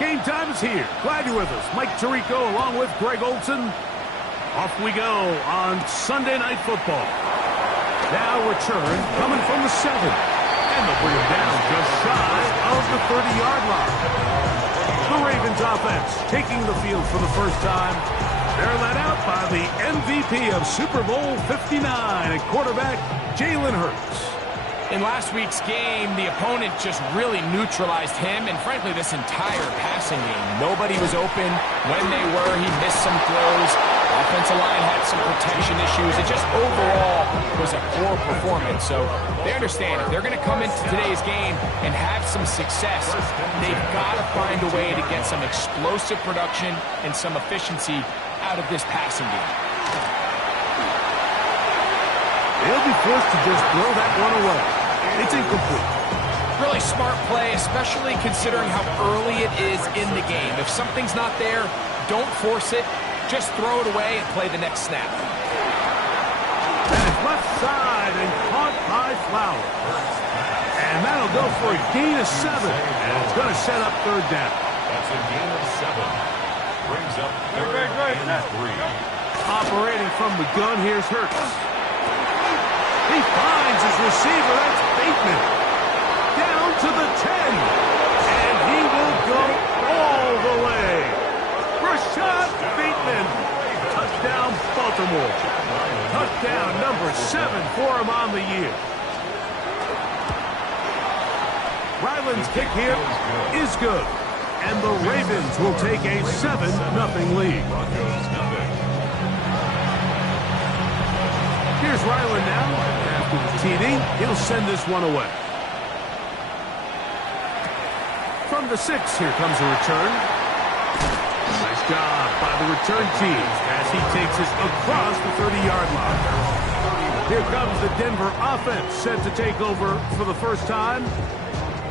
Game time is here. Glad you're with us. Mike Tirico along with Greg Olson. Off we go on Sunday Night Football. Now return coming from the 7. And they'll bring him down just shy of the 30-yard line. The Ravens offense taking the field for the first time. They're led out by the MVP of Super Bowl 59 at quarterback, Jalen Hurts. In last week's game, the opponent just really neutralized him and, frankly, this entire passing game. Nobody was open. When they were, he missed some throws. Offensive line had some protection issues. It just overall was a poor performance. So they understand if they're going to come into today's game and have some success, they've got to find a way to get some explosive production and some efficiency out of this passing game. They'll be forced to just throw that one away. It's incomplete. Really smart play, especially considering how early it is in the game. If something's not there, don't force it. Just throw it away and play the next snap. And it's left side and caught by Flowers. And that'll go for a gain of 7. And it's going to set up third down. That's a gain of 7. Brings up third and 3. Operating from the gun, here's Hurts. He finds his receiver. That's Bateman. Down to the 10. And he will go all the way. Rashad Bateman. Touchdown, Baltimore. Touchdown number 7 for him on the year. Ryland's kick here is good. And the Ravens will take a 7-0 lead. Here's Ryland now. After the TD, he'll send this one away. From the 6, here comes a return. Nice job by the return team as he takes us across the 30-yard line. Here comes the Denver offense set to take over for the first time.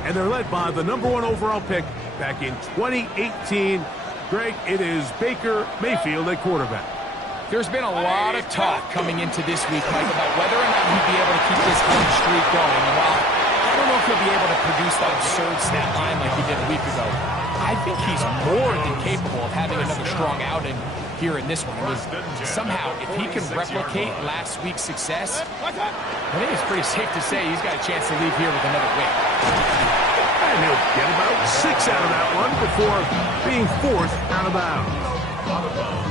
And they're led by the number 1 overall pick back in 2018. Greg, it is Baker Mayfield at quarterback. There's been a lot of talk coming into this week, Mike, about whether or not he'd be able to keep this hot streak going. And while I don't know if he'll be able to produce that absurd stat line like he did a week ago, I think he's more than capable of having another strong outing here in this one. I mean, somehow, if he can replicate last week's success, I think it's pretty safe to say he's got a chance to leave here with another win. And he'll get about 6 out of that one before being forced out of bounds.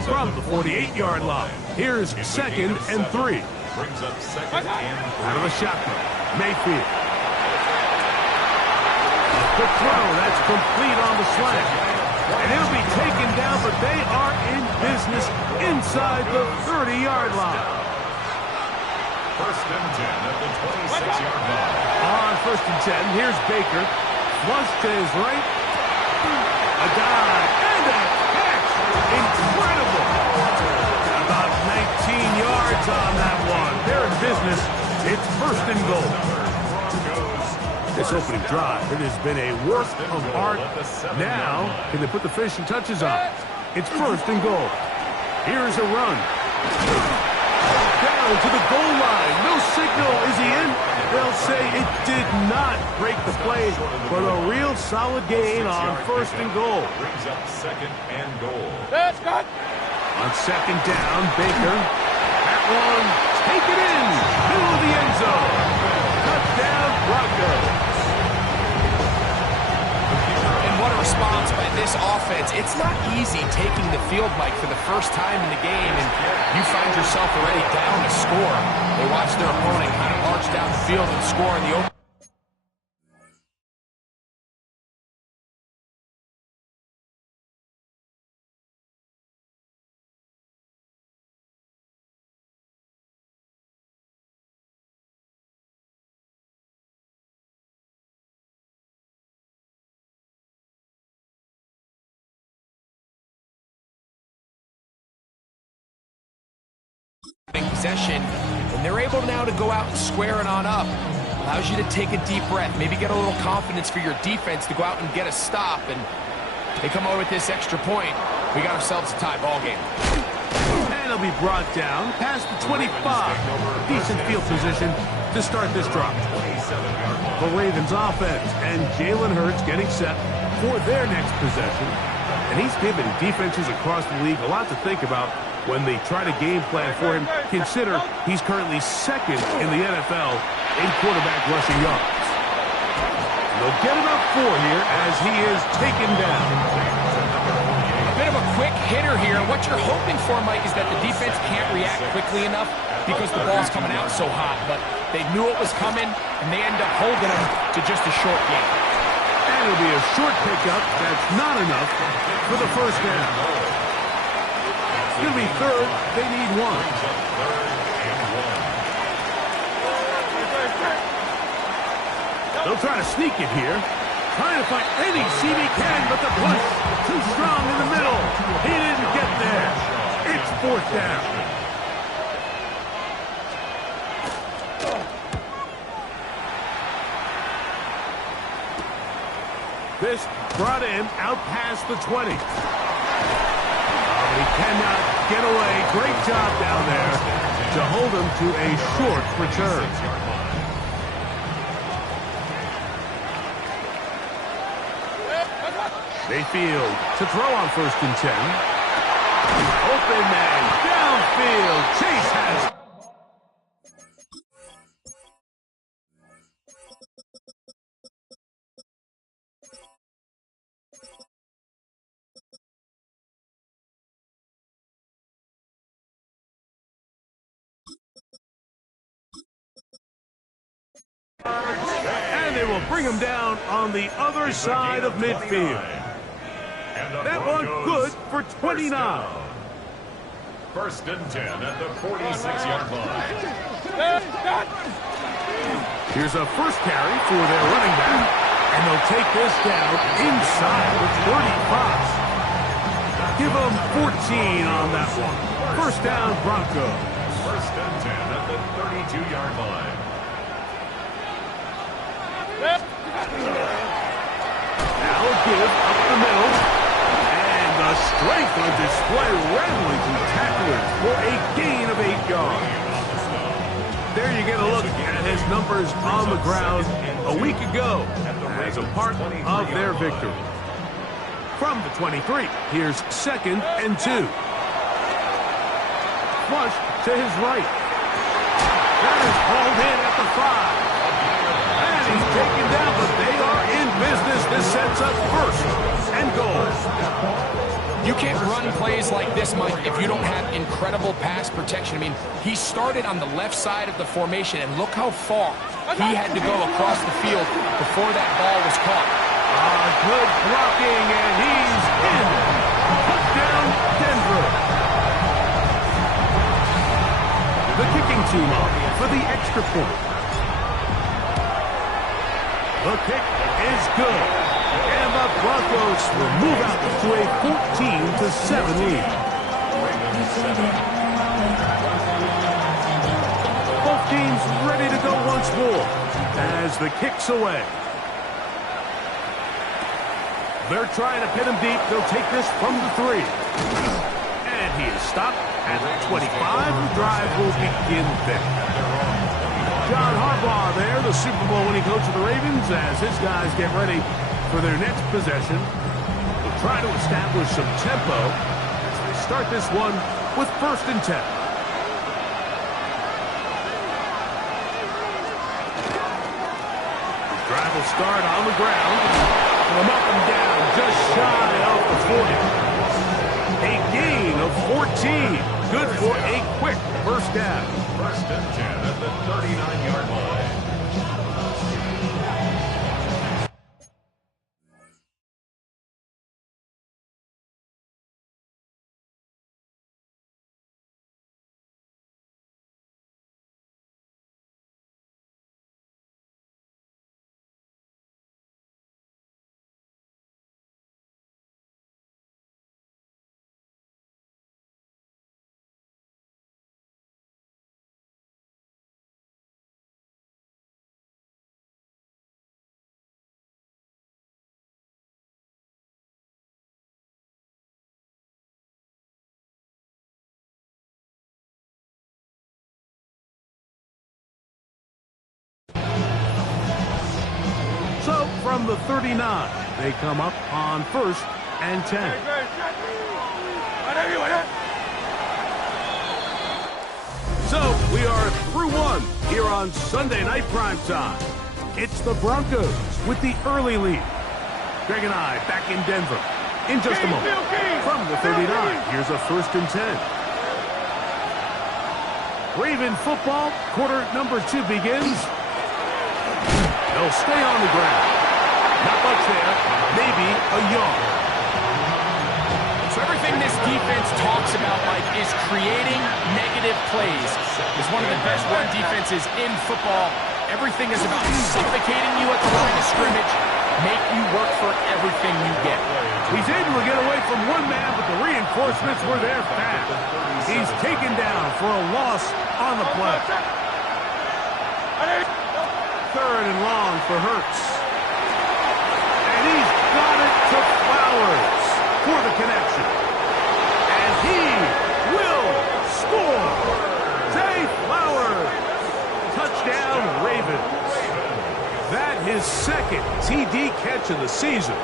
From the 48-yard line, here's 2nd and 3. Brings up 2nd and 3. Out of the shotgun, Mayfield. The throw, that's complete on the slant. And he'll be taken down, but they are in business inside the 30-yard line. 1st and 10 at the 26-yard line. On 1st and 10, here's Baker. Flush to his right. A dive and a catch. Incredible. About 19 yards on that one. They're in business. It's 1st and goal. This opening drive, it has been a work of art. Now, can they put the finishing touches on? It's 1st and goal. Here's a run. Down to the goal line. No signal. Is he in? They'll say it did not break the play, but a real solid gain on 1st and goal. Brings up 2nd and goal. That's good. On 2nd down, Baker. That one, take it in. Middle of the end zone. Touchdown, Broncos. And what a response by this offense. It's not easy taking the field, Mike, for the first time in the game, and you find yourself already down to score. They watch their opponent kind of march down the field and score in the open. Possession, and they're able now to go out and square it on up. Allows you to take a deep breath, maybe get a little confidence for your defense to go out and get a stop, and they come over with this extra point. We got ourselves a tie ball game. And he'll be brought down past the 25. Decent field position to start this drive. The Ravens offense and Jalen Hurts getting set. for their next possession. And he's given defenses across the league a lot to think about when they try to game plan for him. Consider he's currently second in the NFL in quarterback rushing yards. They'll get about 4 here as he is taken down. A bit of a quick hitter here. What you're hoping for, Mike, is that the defense can't react quickly enough because the ball's coming out so hot. But they knew it was coming, and they end up holding him to just a short game. And it'll be a short pickup. That's not enough for the first down. It's going to be third. They need 1. They'll try to sneak it here. Trying to find any seam he can, but the push too strong in the middle. He didn't get there. It's 4th down. This brought in out past the 20. He cannot get away. Great job down there to hold him to a short return. Mayfield to throw on 1st and 10. Open man downfield. Chase has. And they will bring him down on the other side of midfield. That one good for 29. 1st and 10 at the 46-yard line. Here's a first carry for their running back. And they'll take this down inside the 35. Give them 14 on that one. 1st down, Broncos. 1st and 10 at the 32-yard line. Now a give up the middle. And the strength on display, rattling through tacklers for a gain of 8 yards. There you get a look at his numbers on the ground a week ago as a part of their victory. From the 23, here's 2nd and 2. Flush to his right. That is hauled in at the 5. And he's taken down, but they are in business. This sets up 1st and goal. You can't run plays like this, Mike, if you don't have incredible pass protection. I mean, he started on the left side of the formation, and look how far he had to go across the field before that ball was caught. Good blocking, and he's in. Touchdown, Denver. The kicking team up for the extra point. The kick is good. And the Broncos will move out to a 14-7 lead. Both teams ready to go once more as the kick's away. They're trying to pin him deep. They'll take this from the 3. And he is stopped at the 25. The drive will begin there. John Harbaugh there, the Super Bowl winning coach of the Ravens, as his guys get ready for their next possession. They'll try to establish some tempo as they start this one with 1st and 10. The drive will start on the ground. From up and down, just shy of the 40. A gain of 14. Good for a quick 1st down. 1st and 10 at the 39-yard line. So, from the 39, They come up on 1st and 10. So, we are through one here on Sunday Night Primetime. It's the Broncos with the early lead. Greg and I back in Denver in just a moment. From the 39, here's a 1st and 10. Raven football, quarter number 2 begins. They'll stay on the ground. Not much there, maybe a yard. So everything this defense talks about, Mike, is creating negative plays. It's one of the best run defenses in football. Everything is about suffocating you at the line of scrimmage, make you work for everything you get. He's able to get away from one man, but the reinforcements were there fast. He's taken down for a loss on the play. 3rd and long for Hurts. And he's got it to Flowers for the connection. And he will score. Zay Flowers. Touchdown, Ravens. That his 2nd TD catch of the season.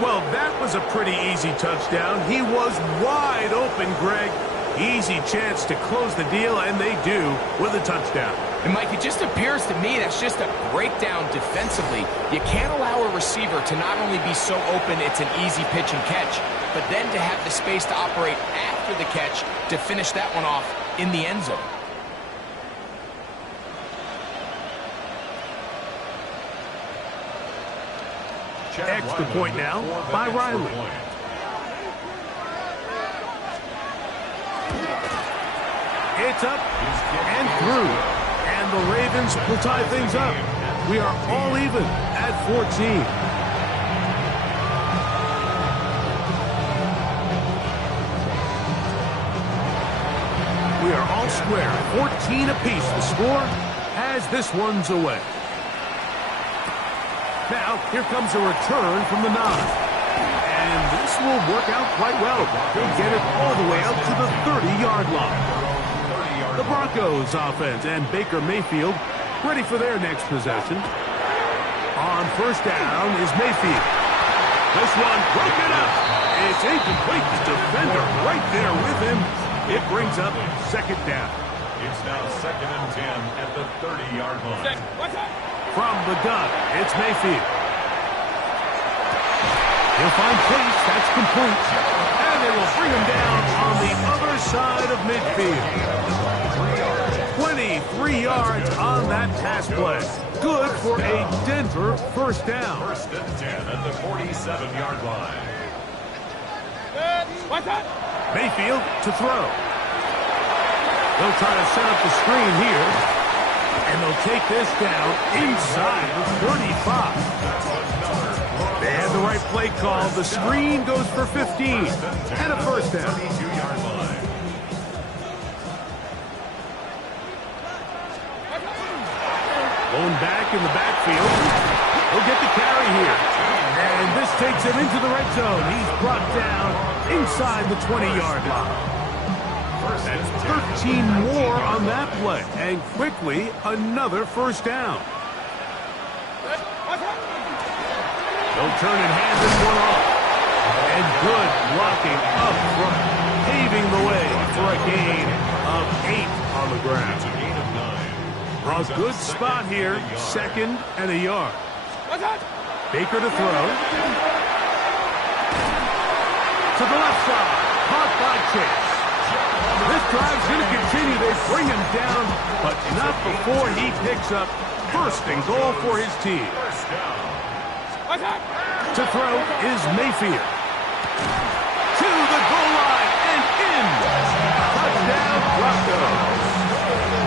Well, that was a pretty easy touchdown. He was wide open, Greg. Easy chance to close the deal, and they do with a touchdown. And, Mike, it just appears to me that's just a breakdown defensively. You can't allow a receiver to not only be so open it's an easy pitch and catch, but then to have the space to operate after the catch to finish that one off in the end zone. Extra point now by Riley. It's up and through. And the Ravens will tie things up. We are all even at 14. We are all square. 14 apiece. The score as this one's away. Now, here comes a return from the 9. And this will work out quite well. They'll get it all the way out to the 30-yard line. The Broncos offense and Baker Mayfield ready for their next possession. On 1st down is Mayfield. This one broken up. It's incomplete. The defender right there with him. It brings up 2nd down. It's now 2nd and 10 at the 30-yard line. From the gun, it's Mayfield. He'll find place. That's complete. And they will bring him down on the other side of midfield. 23 yards on that pass play. Good for a Denver 1st down. 1st and 10 at the 47-yard line. Mayfield to throw. They'll try to set up the screen here. And they'll take this down inside the 35. They had the right play call. The screen goes for 15. And a 1st down. 32-yard line. Going back in the backfield. He'll get the carry here. And this takes him into the red zone. He's brought down inside the 20-yard line. That's 13 more on that play. And quickly, another 1st down. They'll turn and hand this one off. And good blocking up front, paving the way for a gain of 8 on the ground. A good spot here, 2nd and a yard. Baker to throw. To the left side, caught by Chase. This drive's going to continue. They bring him down, but not before he picks up 1st and goal for his team. To throw is Mayfield. To the goal line and in. Touchdown, Broncos.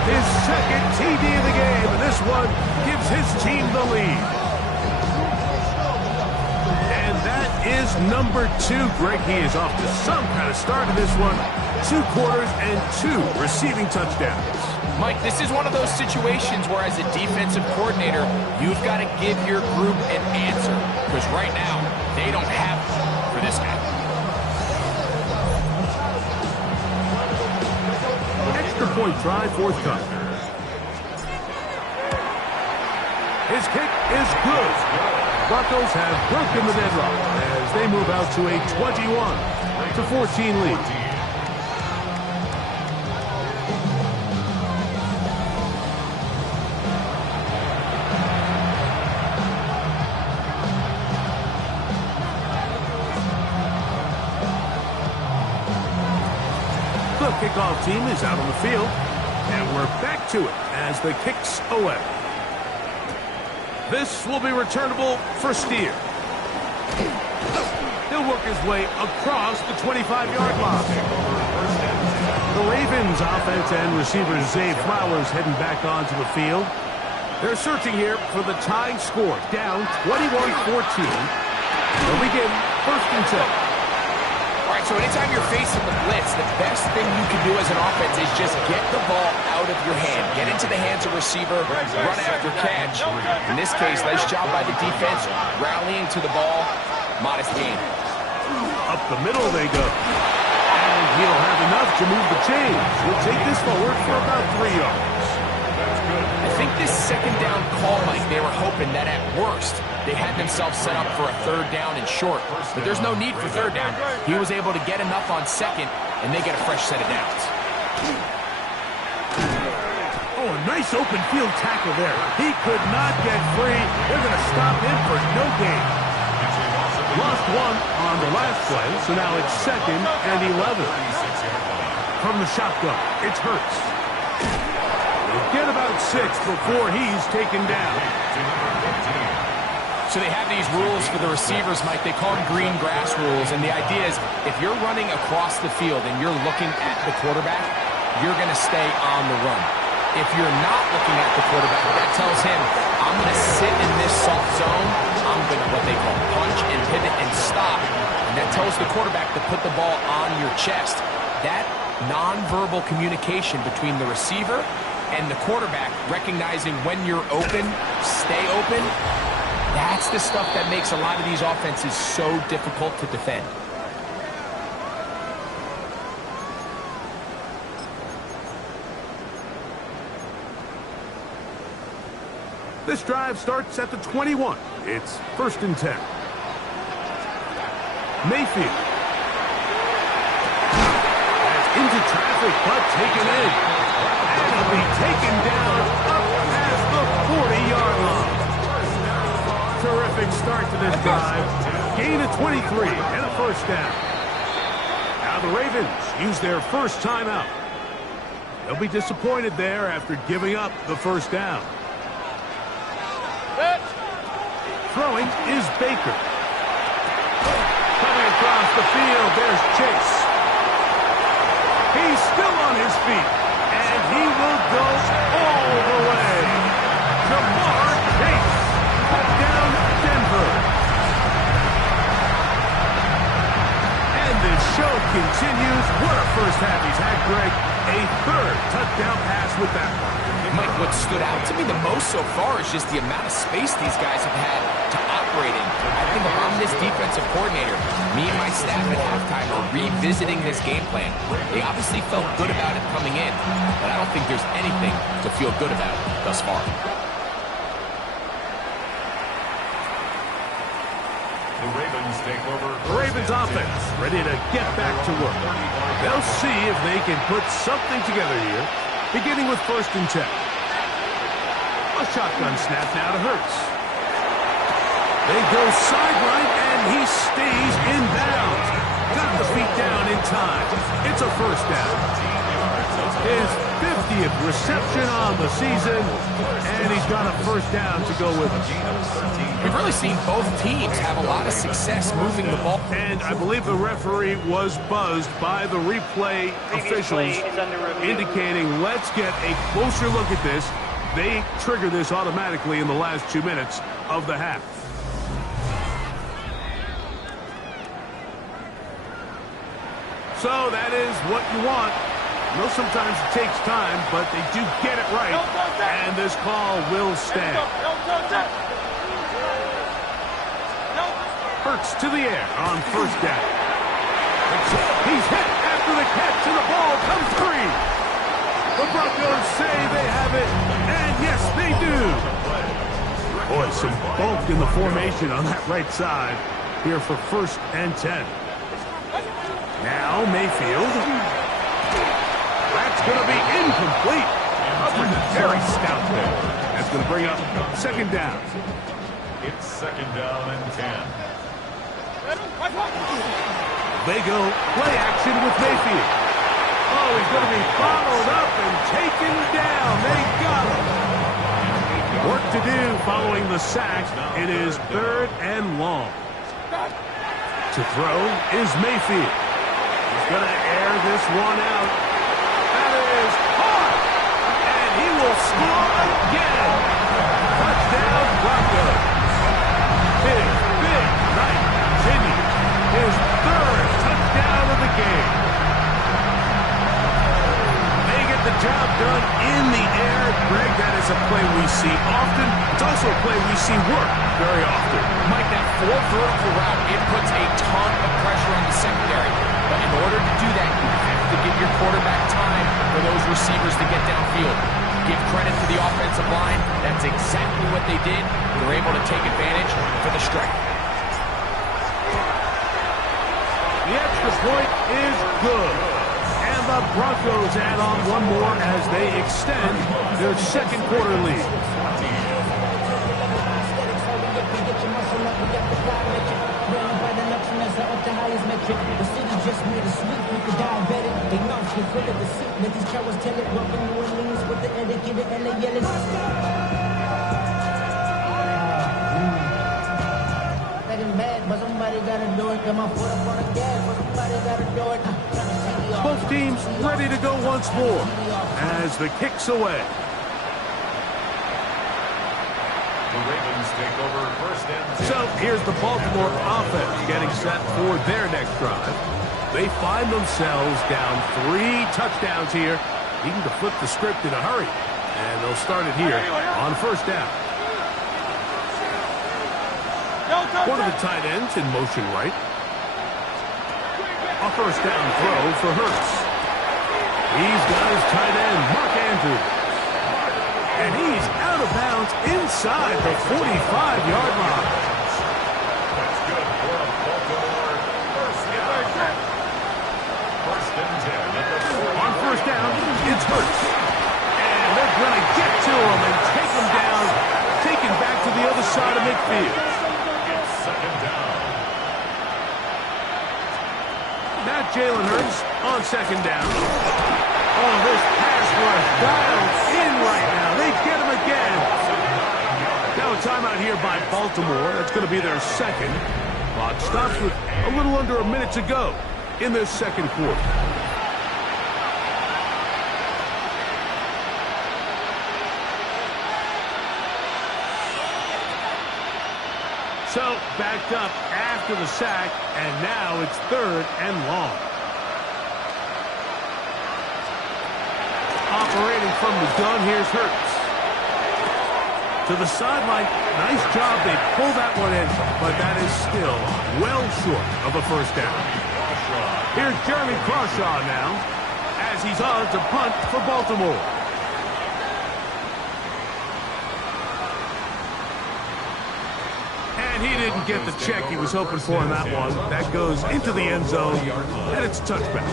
His 2nd TD of the game, and this one gives his team the lead. And that is number 2. Greg, he is off to some kind of start in this one. 2 quarters and 2 receiving touchdowns. Mike, this is one of those situations where as a defensive coordinator, you've got to give your group an answer. Because right now, they don't have it for this guy. Extra point try, 4th cut. His kick is good. Broncos have broken the deadlock as they move out to a 21-14 lead. The kickoff team is out on the field, and we're back to it as the kick's away. This will be returnable for Steer. He'll work his way across the 25-yard line. The Ravens offense and receiver Zay Flowers heading back onto the field. They're searching here for the tying score, down 21-14. They'll begin 1st and 10. All right, so anytime you're facing the blitz, the best thing you can do as an offense is just get the ball out of your hand. Get into the hands of receiver, run after catch. In this case, nice job by the defense, rallying to the ball. Modest gain. Up the middle they go. And he'll have enough to move the chains. He'll take this forward for about 3 yards. I think this 2nd down call, Mike, they were hoping that at worst, they had themselves set up for a 3rd down and short. But there's no need for 3rd down. He was able to get enough on 2nd, and they get a fresh set of downs. Oh, a nice open field tackle there. He could not get free. They're going to stop him for no gain. Lost one on the last play, so now it's 2nd and 11. From the shotgun, it's Hurts. They'll get about 6 before he's taken down. So they have these rules for the receivers, Mike. They call them green grass rules, and the idea is if you're running across the field and you're looking at the quarterback, you're going to stay on the run. If you're not looking at the quarterback, that tells him, I'm going to sit in this soft zone. I'm going to what they call punch and pivot and stop. And that tells the quarterback to put the ball on your chest. That nonverbal communication between the receiver and the quarterback, recognizing when you're open, stay open, that's the stuff that makes a lot of these offenses so difficult to defend. This drive starts at the 21. It's 1st and 10. Mayfield. That's into traffic, but taken in. And he'll be taken down up past the 40-yard line. Terrific start to this drive. Gain of 23 and a 1st down. Now the Ravens use their first timeout. They'll be disappointed there after giving up the 1st down. Throwing is Baker. Coming across the field, there's Chase. He's still on his feet, and he will go all the way. Jamar Chase, touchdown Denver. And this show continues. What a first half he's had, Greg. A 3rd touchdown pass with that one. Mike, what stood out to me the most so far is just the amount of space these guys have had to operate in. I think if I'm this defensive coordinator, me and my staff at halftime are revisiting this game plan. They obviously felt good about it coming in, but I don't think there's anything to feel good about thus far. The Ravens take over. The Ravens offense ready to get back to work. They'll see if they can put something together here, beginning with 1st and 10. A shotgun snap now to Hurts. They go sideline, and he stays in bounds. Got the feet down in time. It's a 1st down. His 50th reception on the season, and he's got a 1st down to go with it. We've really seen both teams have a lot of success moving the ball. And I believe the referee was buzzed by the replay officials, indicating let's get a closer look at this. They trigger this automatically in the last 2 minutes of the half. So that is what you want. I know sometimes it takes time, but they do get it right, and this call will stand. Hurts to the air on 1st down. He's hit after the catch, and the ball comes free. The Broncos say they have it, and yes, they do. Boy, some bulk in the formation on that right side here for 1st and 10. Now Mayfield. That's going to be incomplete. Coverage very stout there. That's going to bring up 2nd down. It's 2nd down and 10. They go play action with Mayfield. Oh, he's going to be followed up and taken down. They got him. Work to do following the sack. It is 3rd and long. To throw is Mayfield. He's going to air this one out. That is caught. And he will score again. Touchdown, Broncos. Big night continues. His 3rd touchdown of the game. They get the job done in the air. Greg, that is a play we see often. It's also a play we see work very often. Mike, that 4 vertical route, it puts a ton of pressure on the secondary. But in order to do that, you have to give your quarterback time for those receivers to get downfield. Give credit to the offensive line. That's exactly what they did. They're able to take advantage for the strike. The extra point is good. And the Broncos add on one more as they extend their 2nd quarter lead. Both teams ready to go once more as the kick's away. The Ravens take over 1st and 10. So here's the Baltimore offense getting set for their next drive. They find themselves down 3 touchdowns here, needing to flip the script in a hurry. And they'll start it here on 1st down. One of the tight ends in motion right. A 1st down throw for Hurts. He's got his tight end, Mark Andrews. And he's out of bounds inside the 45-yard line. That's good for a Baltimore 1st down. 1st and 10. On 1st down, it's Hurts. And they're going to get to him and take him down, take him back to the other side of midfield. It's 2nd down. Now Jalen Hurts on 2nd down. Oh, this pass was dialed in right now. They get him again. Now a timeout here by Baltimore. That's going to be their 2nd. Clock stops with a little under a minute to go in this 2nd quarter. So backed up after the sack, and now it's 3rd and long. Operating from the gun, here's Hurts. To the sideline, nice job. They pull that one in, but that is still well short of a 1st down. Here's Jeremy Crawshaw now, as he's on to punt for Baltimore. And he didn't get the check he was hoping for in that one. That goes into the end zone, and it's a touchback.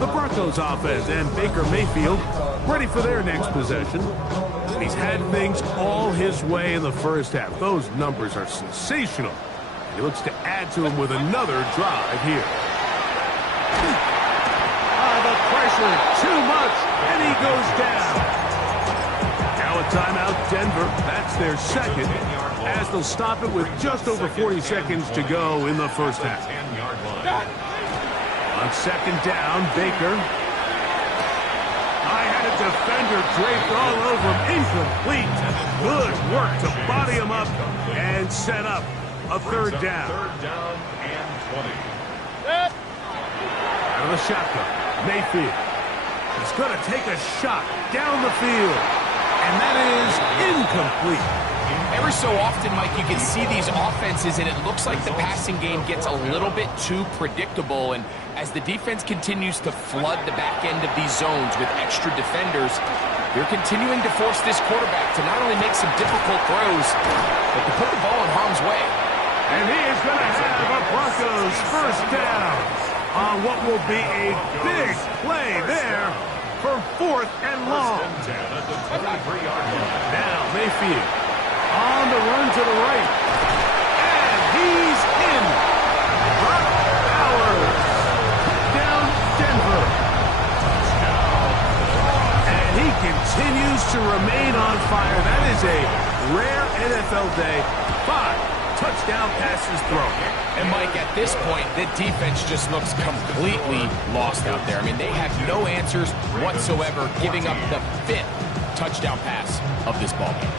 The Broncos offense and Baker Mayfield ready for their next possession. He's had things all his way in the 1st half. Those numbers are sensational. He looks to add to them with another drive here. The pressure, too much, and he goes down. Now a timeout, Denver. That's their 2nd, as they'll stop it with just over 40 seconds to go in the 1st half. On 2nd down, Baker. I had a defender draped all over him. Incomplete. Good work to body him up and set up a 3rd down. 3rd down and 20. Out of the shotgun, Mayfield. He's going to take a shot down the field. And that is incomplete. Every so often, Mike, you can see these offenses, and it looks like the passing game gets a little bit too predictable. And as the defense continues to flood the back end of these zones with extra defenders, They're continuing to force this quarterback to not only make some difficult throws, but to put the ball in harm's way. And he is going to have a Broncos first down on what will be a big play there for 4th and long. Now Mayfield on the run to the right. And he's in. Brock Bowers down Denver. And he continues to remain on fire. That is a rare NFL day. 5 touchdown passes thrown. And Mike, at this point, the defense just looks completely lost out there. I mean, they have no answers whatsoever, giving up the 5th touchdown pass of this ball game.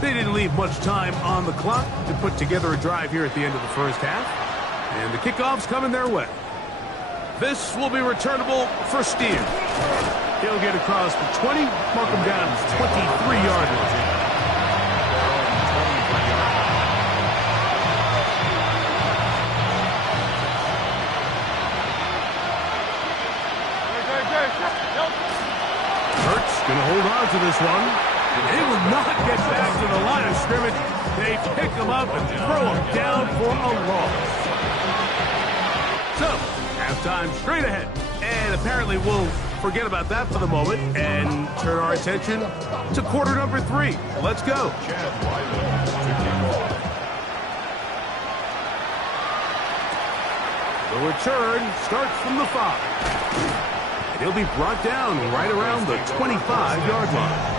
They didn't leave much time on the clock to put together a drive here at the end of the first half. And the kickoff's coming their way. This will be returnable for Steele. He'll get across the 20, mark him down at the 23-yard line. Hurts going to hold on to this one. They will not get back to the line of scrimmage. They pick him up and throw him down for a loss. So, halftime straight ahead. And apparently we'll forget about that for the moment and turn our attention to quarter number 3. Let's go. The return starts from the 5. And he'll be brought down right around the 25-yard line.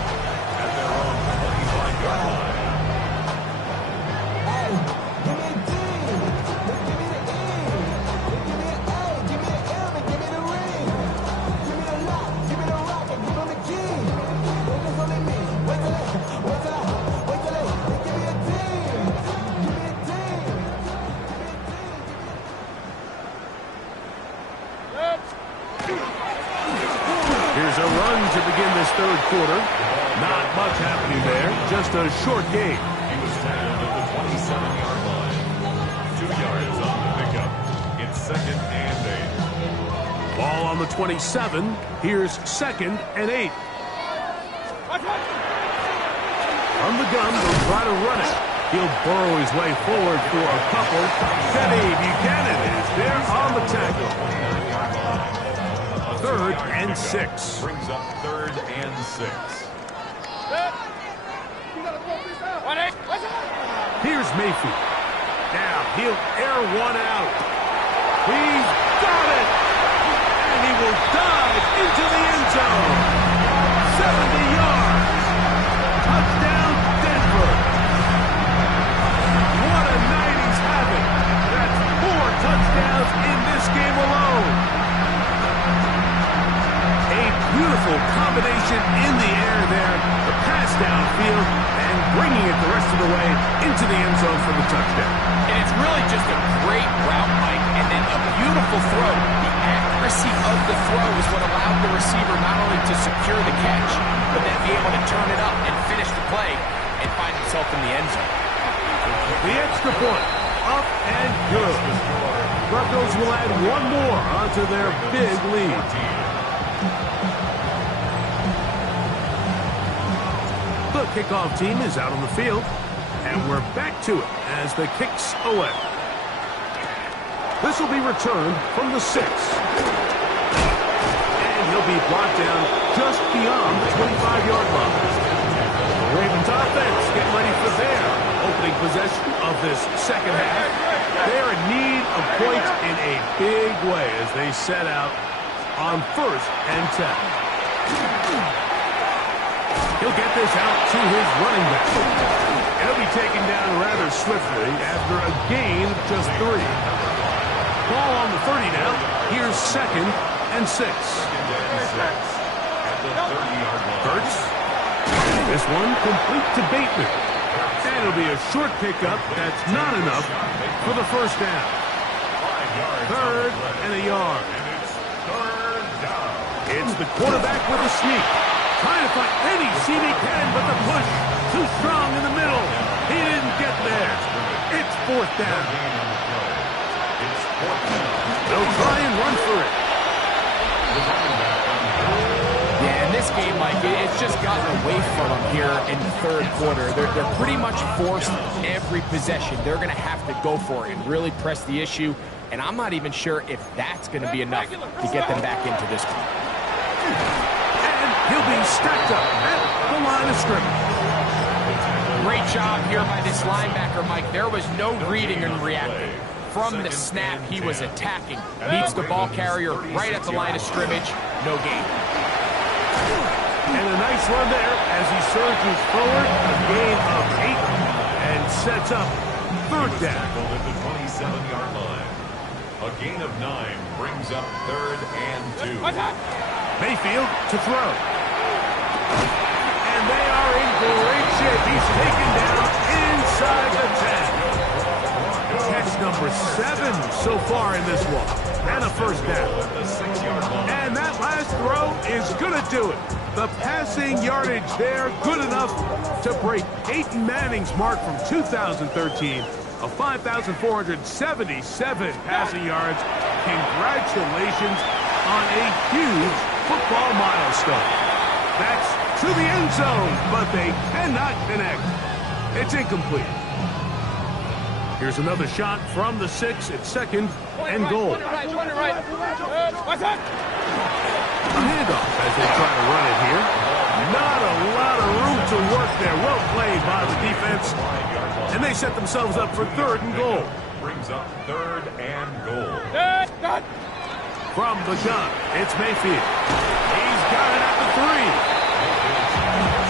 Here's a run to begin this 3rd quarter. Not much happening there, just a short gain. He was tackled at the 27-yard line. 2 yards on the pickup. It's 2nd and 8. Ball on the 27. Here's 2nd and 8. From the gun, they'll try to run it. He'll burrow his way forward for a couple. Teddy Buchanan is there on the tackle. 3rd and 6. Brings up 3rd and 6. Here's Mayfield. Now he'll air one out. He's got it! And he will dive into the end zone. 70 yards. Touchdown, Denver. What a night he's having. That's 4 touchdowns in this game alone. A beautiful combination in the air there. The pass downfield and bringing it the rest of the way into the end zone for the touchdown. And it's really just a great route, Mike, and then a beautiful throw. The accuracy of the throw is what allowed the receiver not only to secure the catch, but then be able to turn it up and finish the play and find himself in the end zone. The extra point, up and good. Broncos will add one more onto their big lead. The kickoff team is out on the field, and we're back to it as the kick's away. This will be returned from the 6. And he'll be brought down just beyond the 25-yard line. The Ravens offense getting ready for their opening possession of this second half. They're in need of points in a big way as they set out on 1st and 10. He'll get this out to his running back. And he'll be taken down rather swiftly after a gain of just 3. Ball on the 30 now. Here's 2nd and 6. Hurts. This one complete to Bateman. And it'll be a short pickup that's not enough for the first down. 3rd and a yard. It's the quarterback with a sneak. Trying to find any seam he can, but the push too strong in the middle. He didn't get there. It's fourth down. They'll try and run for it. Yeah, in this game, Mike, it's just gotten away from them here in the third quarter. They're pretty much forced every possession. They're going to have to go for it and really press the issue. And I'm not even sure if that's going to be enough to get them back into this one. And he'll be stacked up at the line of scrimmage. Great job here by this linebacker, Mike. There was no reading and reacting. From the snap, he was attacking. Meets the ball carrier right at the line of scrimmage. No gain. And a nice run there as he surges forward. A gain of 8 and sets up third down. At the 27-yard line. A gain of 9 brings up 3rd and 2. Mayfield to throw. And they are in great shape. He's taken down inside the 10. Catch number 7 so far in this one. And a first down. And that last throw is going to do it. The passing yardage there, good enough to break Peyton Manning's mark from 2013 of 5,477 passing yards. Congratulations on a huge football milestone. That's to the end zone, but they cannot connect. It's incomplete. Here's another shot from the 6 at 2nd and goal. A handoff as they try to run it here. Not a lot of room to work there. Well played by the defense. And they set themselves up for 3rd and goal. Brings up 3rd and goal. From the gun, it's Mayfield. He's got it at the 3.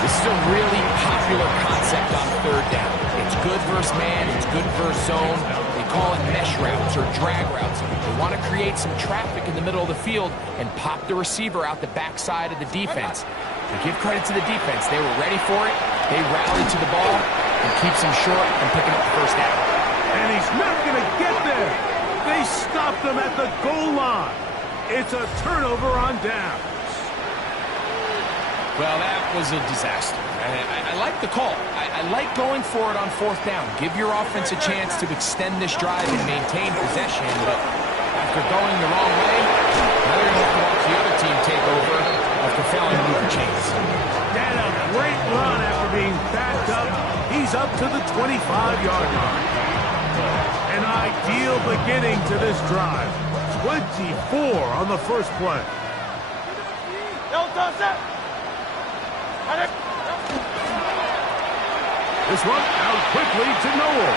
This is a really popular concept on 3rd down. It's good versus man, it's good versus zone. They call it mesh routes or drag routes. They want to create some traffic in the middle of the field and pop the receiver out the backside of the defense. To give credit to the defense, they were ready for it. They rallied to the ball and keeps him short and picking up the first down. And he's not going to get there. They stopped him at the goal line. It's a turnover on downs. Well, that was a disaster. I like the call. I like going for it on 4th down. Give your offense a chance to extend this drive and maintain possession, but after going the wrong way, now they're going to have to watch the other team take over after failing to move the chains. And a great run after being backed up. He's up to the 25-yard line. An ideal beginning to this drive. 24 on the first play. This one out quickly to Noel.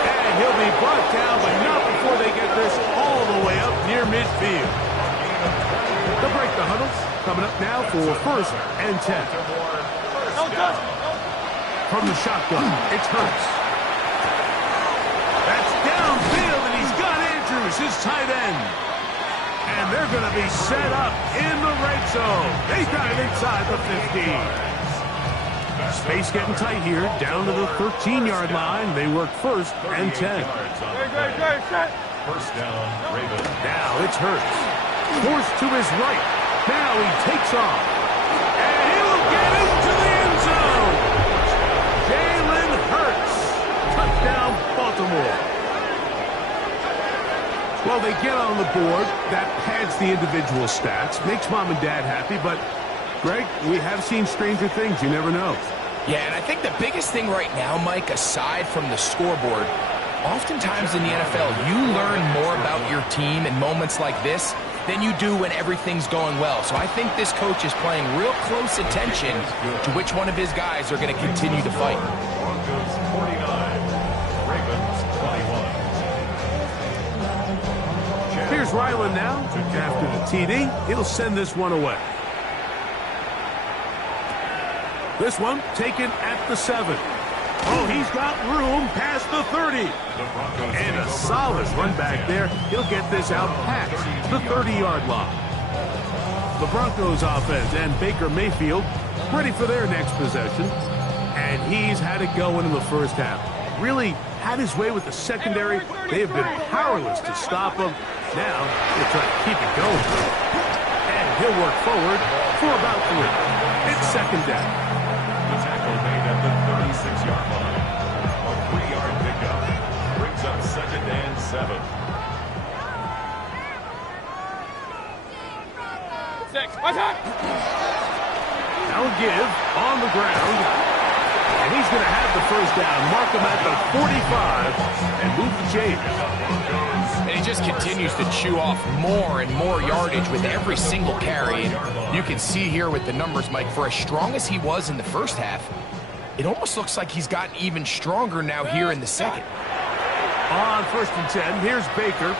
And he'll be brought down, but not before they get this all the way up near midfield. They'll break the huddles. Coming up now for 1st and 10. From the shotgun, it's Hurts. That's downfield, and he's got Andrews, his tight end. And they're going to be set up in the red zone. They got it inside the 15. Space getting tight here, down to the 13-yard line. They work 1st and 10. First down, Ravens. Now it's Hurts. Forced to his right. Now he takes off. And he'll get into the end zone. Jalen Hurts. Touchdown, Baltimore. Well, they get on the board. That pads the individual stats. Makes mom and dad happy, but Greg, we have seen stranger things. You never know. Yeah, and I think the biggest thing right now, Mike, aside from the scoreboard, oftentimes in the NFL, you learn more about your team in moments like this than you do when everything's going well. So I think this coach is paying real close attention to which one of his guys are going to continue to fight. Broncos 49, Ravens 21. Here's Ryland now. After the TD, he'll send this one away. This one taken at the 7. Oh, he's got room past the 30. And a solid run back there. He'll get this out past the 30-yard line. The Broncos offense and Baker Mayfield ready for their next possession. And he's had it going in the first half. Really had his way with the secondary. They have been powerless to stop him. Now they're trying to keep it going. And he'll work forward for about 3. It's second down. The tackle made at the 36-yard line. A 3-yard pickup brings up second and 7. 6. What's up? Now a give on the ground. And he's going to have the first down. Mark him at the 45 and move the chains. And he just continues to chew off more and more yardage with every single carry. And you can see here with the numbers, Mike, for as strong as he was in the first half, it almost looks like he's gotten even stronger now here in the second. On 1st and 10, here's Baker,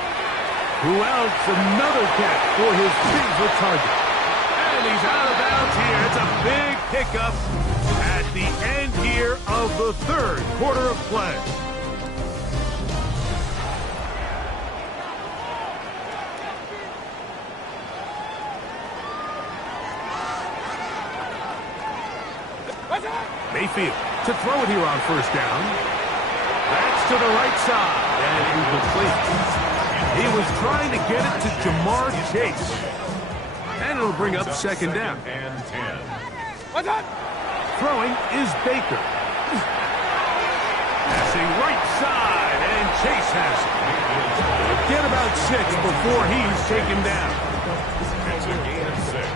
who else another catch for his favorite target. And he's out of bounds here. It's a big pickup at the end here of the 3rd quarter of play. Mayfield to throw it here on 1st down. That's to the right side, and incomplete. He was trying to get it to Jamar Chase. And it'll bring up second down. And 10. What's up? Throwing is Baker. Passing right side, and Chase has it. Get about 6 before he's taken down. It's a gain of 6.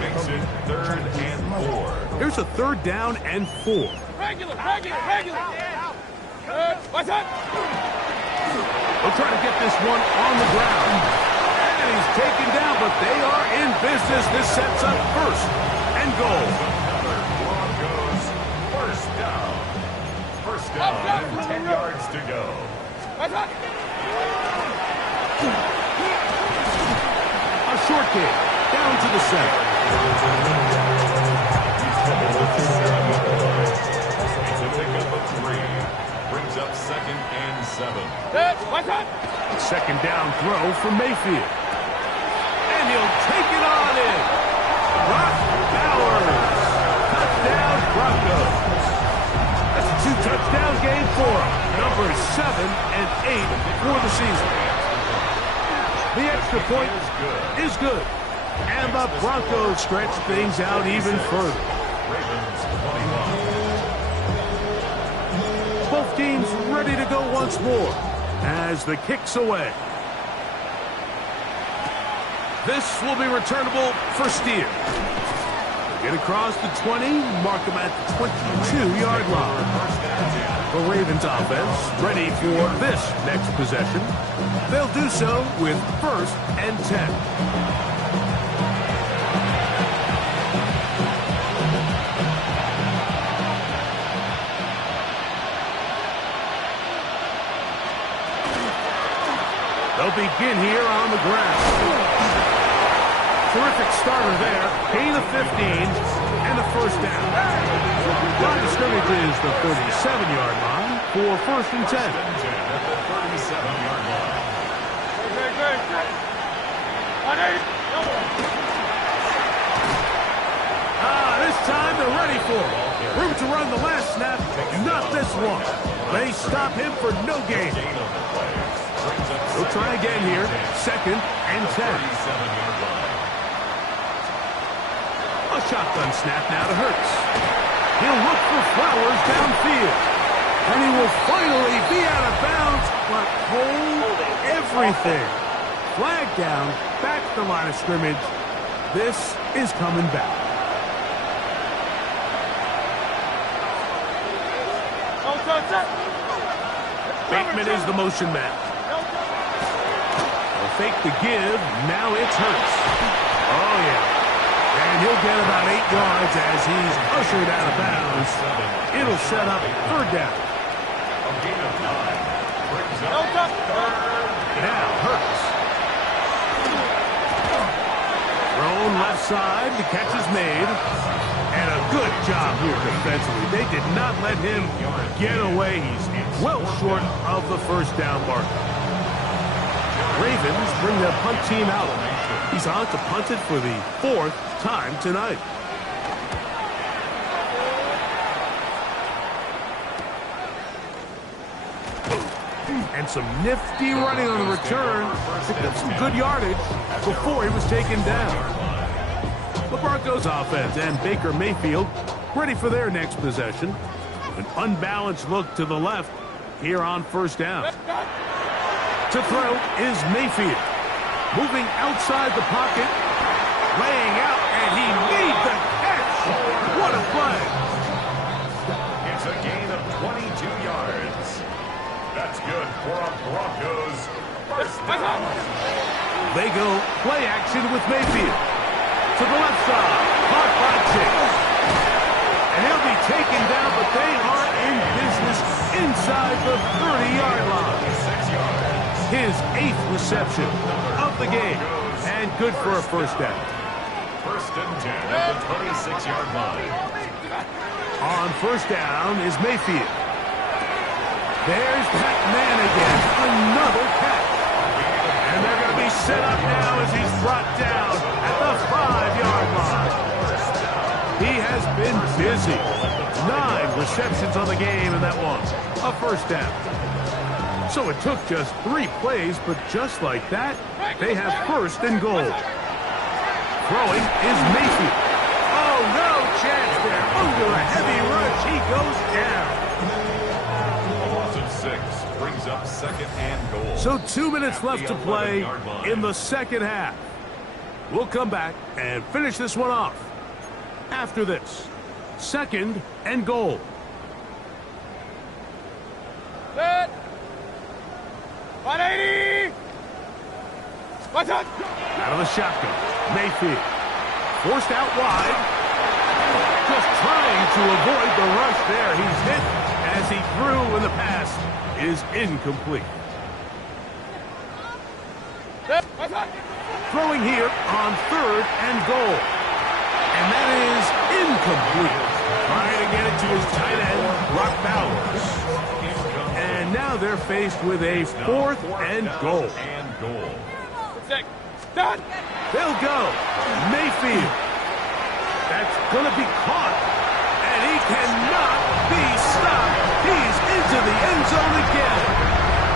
Makes it 3rd and 4. Here's a 3rd down and 4. Regular. What's up? They'll try to get this one on the ground. And he's taken down, but they are in business. This sets up 1st and goal. Broncos first down. First down and 10 yards to go. What's up? A short kick down to the center. It's a pickup of 3. Brings up second and 7. What's up? Second down throw for Mayfield. And he'll take it on in. Brock Bowers. Touchdown Broncos. That's a 2-touchdown game for him. Numbers 7 and 8 for the season. The extra point is good. And the Broncos stretch things out even further. Ravens 21. Both teams ready to go once more as the kick's away. This will be returnable for Steer. Get across the 20, mark him at the 22-yard line. The Ravens offense ready for this next possession. They'll do so with 1st and 10. They'll begin here on the ground. Terrific starter there. Gain of 15 and a 1st down. Line of scrimmage is the 37-yard line for 1st and 10. At the 37-yard line. This time they're ready for it. Room to run the last snap, not this one. They stop him for no gain. We'll try again here. 2nd and 10. A shotgun snap now to Hurts. He'll look for Flowers downfield. And he will finally be out of bounds, but hold everything. Flag down, back to the line of scrimmage. This is coming back. Bateman is the motion man. They'll fake the give. Now it's Hurts. Oh, yeah. And he'll get about 8 yards as he's ushered out of bounds. It'll set up 3rd down. Now Hurts. Thrown left side. The catch is made. And a good job here defensively. They did not let him get away. He's well short of the 1st down mark. Ravens bring their punt team out. He's on to punt it for the 4th time tonight. And some nifty running on the return. Picked up some good yardage before he was taken down. The Broncos offense and Baker Mayfield ready for their next possession. An unbalanced look to the left here on first down. To throw is Mayfield. Moving outside the pocket. Laying out, and he made the catch. What a play. It's a gain of 22 yards. That's good for a Broncos first down. They go play action with Mayfield. To the left side. Caught by Chase. And he'll be taken down, but they are in business inside the 30-yard line. 6 yards. His 8th reception of the game. And good for a first down. First and 10 at the 26-yard line. On first down is Mayfield. There's that man again. Another catch. And they're going to be set up now as he's brought down at the 5-yard line. He has been busy. 9 receptions on the game, and that one, a first down. So it took just 3 plays, but just like that, they have first and goal. Throwing is Mayfield. Oh, no chance there. Under a heavy rush, he goes down. A loss of 6 brings up second and goal. So 2 minutes left to play in the second half. We'll come back and finish this one off after this. Second and goal. Set. 180. What's up? Out of the shotgun. Mayfield. Forced out wide. Just trying to avoid the rush there. He's hit as he threw, and the pass is incomplete. Set. What's up? Throwing here on third and goal. And that is incomplete. Trying to get it to his tight end, Brock Bowers. And now they're faced with a fourth and goal. Six. Done. They'll go. Mayfield. That's going to be caught. And he cannot be stopped. He's into the end zone again.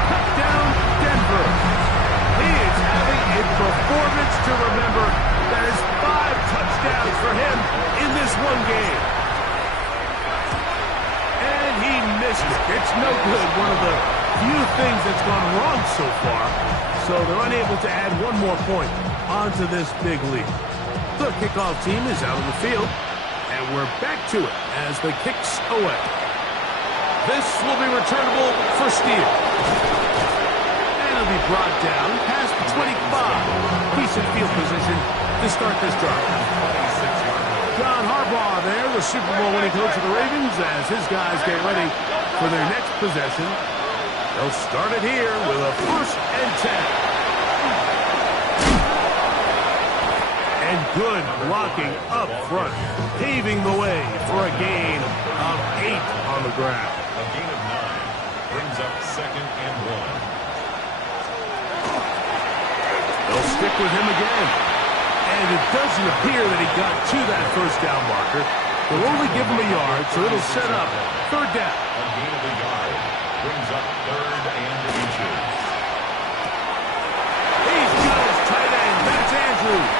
Touchdown, Denver. He is having a performance to remember. That is 5 touchdowns for him in this one game. And he missed it. It's no good. One of the few things that's gone wrong so far. So they're unable to add one more point onto this big lead. The kickoff team is out on the field. And we're back to it as the kicks away. This will be returnable for steal. And it'll be brought down past the 25. Decent field position to start this drive. John Harbaugh there, the Super Bowl winning coach of the Ravens, as his guys get ready for their next possession. They'll start it here with a first and 10. And good blocking up front, paving the way for a gain of 8 on the ground. A gain of 9 brings up second and 1. They'll stick with him again. And it doesn't appear that he got to that first down marker. They'll only give him a yard, so it'll set up third down. A gain of a yard brings up third and inches. He's got his tight end. That's Andrews.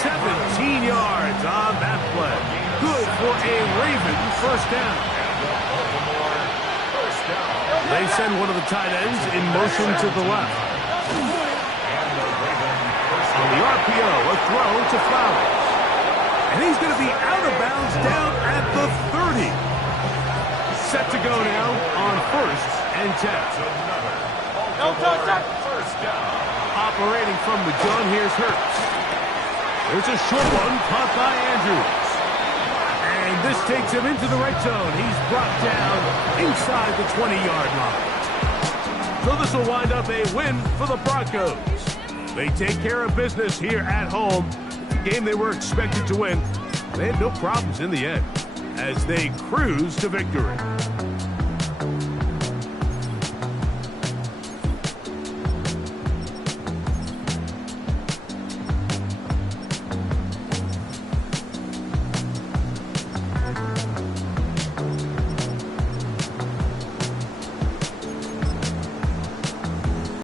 17 yards on that play. Good for a Ravens first down. They send one of the tight ends in motion to the left. On the RPO, a throw to Flowers. And he's going to be out of bounds down at the 30. Set to go now on first and 10. No touchdown. First down. Operating from the gun, here's Hurts. There's a short one caught by Andrews. And this takes him into the red zone. He's brought down inside the 20-yard line. So this will wind up a win for the Broncos. They take care of business here at home. The game they were expected to win. They had no problems in the end as they cruise to victory.